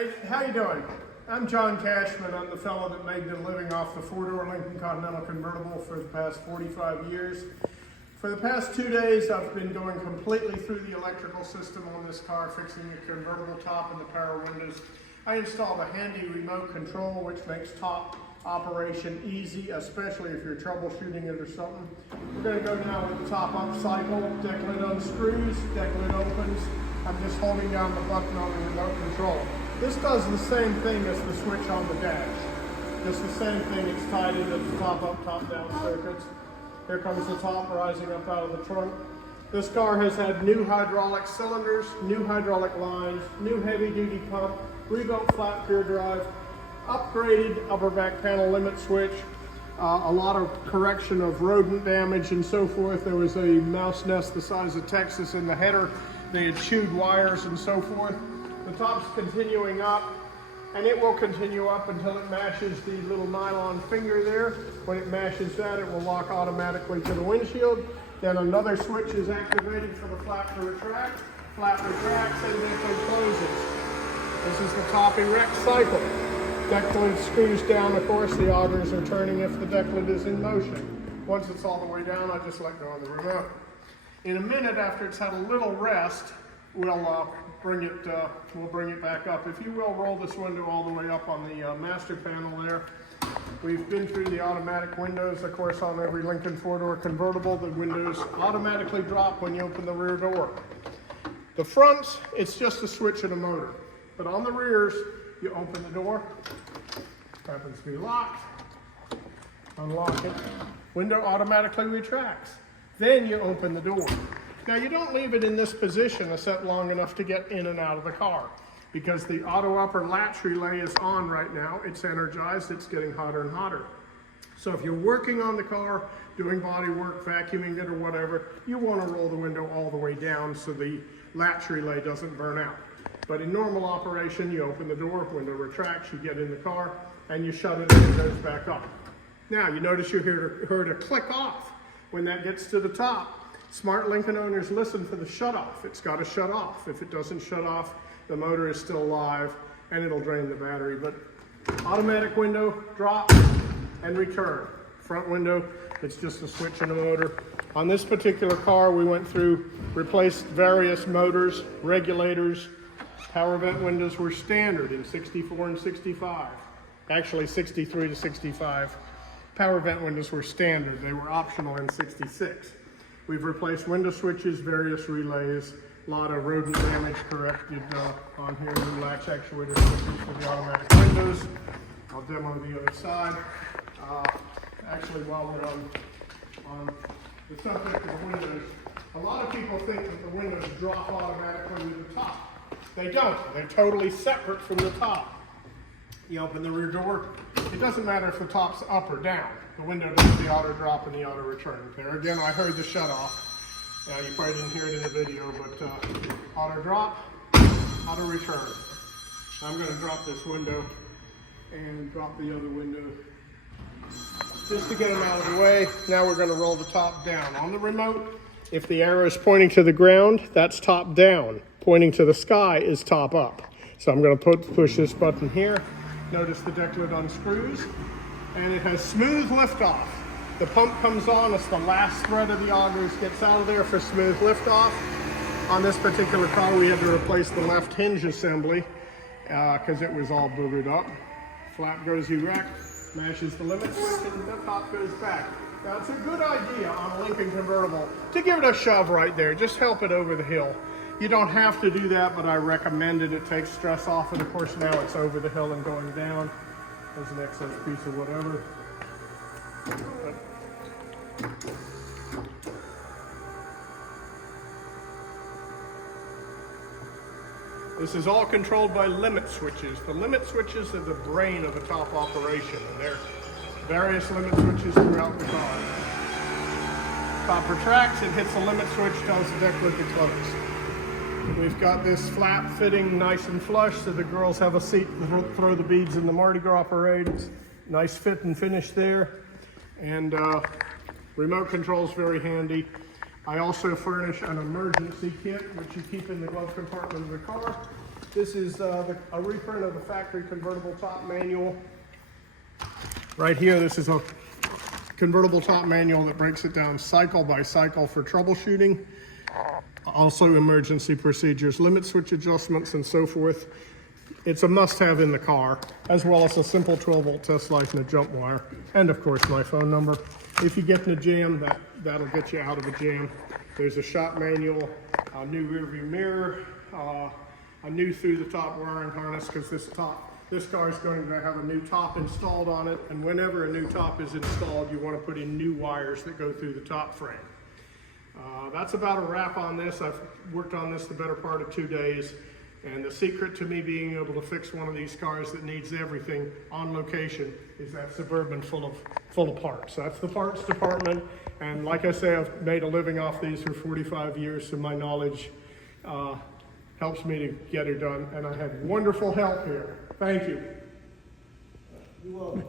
Hey, how you doing? I'm John Cashman. I'm the fellow that made the living off the four-door Lincoln Continental convertible for the past 45 years. For the past 2 days, I've been going completely through the electrical system on this car, fixing the convertible top and the power windows. I installed a handy remote control, which makes top operation easy, especially if you're troubleshooting it or something. We're going to go now with the top up cycle. Deck lid unscrews, deck lid opens. I'm just holding down the button on the remote control. This does the same thing as the switch on the dash. Just the same thing, it's tied into the top up, top down circuits. Here comes the top rising up out of the trunk. This car has had new hydraulic cylinders, new hydraulic lines, new heavy duty pump, rebuilt flat rear drive, upgraded upper back panel limit switch, a lot of correction of rodent damage and so forth. There was a mouse nest the size of Texas in the header. They had chewed wires and so forth. The top's continuing up, and it will continue up until it matches the little nylon finger there. When it matches that, it will lock automatically to the windshield. Then another switch is activated for the flap to retract. Flap retracts and eventually closes. This is the top erect cycle. Deck lid screws down, of course, the augers are turning if the deck lid is in motion. Once it's all the way down, I just let go of the remote. In a minute, after it's had a little rest, we'll bring it back up. If you will, roll this window all the way up on the master panel there. We've been through the automatic windows. Of course, on every Lincoln four-door convertible, the windows automatically drop when you open the rear door. The fronts, it's just a switch and a motor. But on the rears, you open the door, happens to be locked, unlock it, window automatically retracts. Then you open the door. Now you don't leave it in this position set long enough to get in and out of the car, because the auto upper latch relay is on right now. It's energized, it's getting hotter and hotter. So if you're working on the car, doing body work, vacuuming it or whatever, you want to roll the window all the way down so the latch relay doesn't burn out. But in normal operation, you open the door, window retracts, you get in the car, and you shut it and it goes back up. Now you notice you heard a click off. When that gets to the top, smart Lincoln owners listen for the shut off. It's got to shut off. If it doesn't shut off, the motor is still live and it'll drain the battery. But automatic window, drop and return. Front window, it's just a switch and a motor. On this particular car, we went through, replaced various motors, regulators. Power vent windows were standard in 64 and 65. Actually 63 to 65. Power vent windows were standard. They were optional in 66. We've replaced window switches, various relays, a lot of rodent damage corrected on here, new latch actuator switches for the automatic windows. I'll demo the other side. Actually, while we're on the subject of the windows, a lot of people think that the windows drop automatically to the top. They don't. They're totally separate from the top. You open the rear door. It doesn't matter if the top's up or down. The window does the auto drop and the auto return. There again, I heard the shut off. You probably didn't hear it in the video, but auto drop, auto return. I'm going to drop this window and drop the other window just to get them out of the way. Now we're going to roll the top down. On the remote, if the arrow is pointing to the ground, that's top down. Pointing to the sky is top up. So I'm going to push this button here. Notice the deck lid unscrews, and it has smooth liftoff. The pump comes on, it's the last thread of the augers gets out of there for smooth liftoff. On this particular car, we had to replace the left hinge assembly because it was all boogered up. Flap goes erect, matches the limit switch, and the top goes back. Now it's a good idea on a Lincoln convertible to give it a shove right there, just help it over the hill. You don't have to do that, but I recommend it. It takes stress off, and of course now it's over the hill and going down. There's an excess piece of whatever. This is all controlled by limit switches. The limit switches are the brain of a top operation, and there are various limit switches throughout the car. Top retracts, it hits the limit switch, tells the deck lid to close. We've got this flap fitting nice and flush so the girls have a seat to throw the beads in the Mardi Gras parade. It's nice fit and finish there. And remote control is very handy. I also furnish an emergency kit, which you keep in the glove compartment of the car. This is a reprint of the factory convertible top manual. Right here, this is a convertible top manual that breaks it down cycle by cycle for troubleshooting. Also emergency procedures, limit switch adjustments, and so forth. It's a must-have in the car, as well as a simple 12-volt test light and a jump wire, and of course my phone number. If you get in a jam, that'll get you out of a jam. There's a shop manual, a new rearview mirror, a new through-the-top wiring harness, because this car is going to have a new top installed on it, and whenever a new top is installed, you want to put in new wires that go through the top frame. That's about a wrap on this. I've worked on this the better part of 2 days, and the secret to me being able to fix one of these cars that needs everything on location is that Suburban full of parts. That's the parts department, and like I say, I've made a living off these for 45 years, so my knowledge helps me to get it done, and I had wonderful help here. Thank you. You're welcome.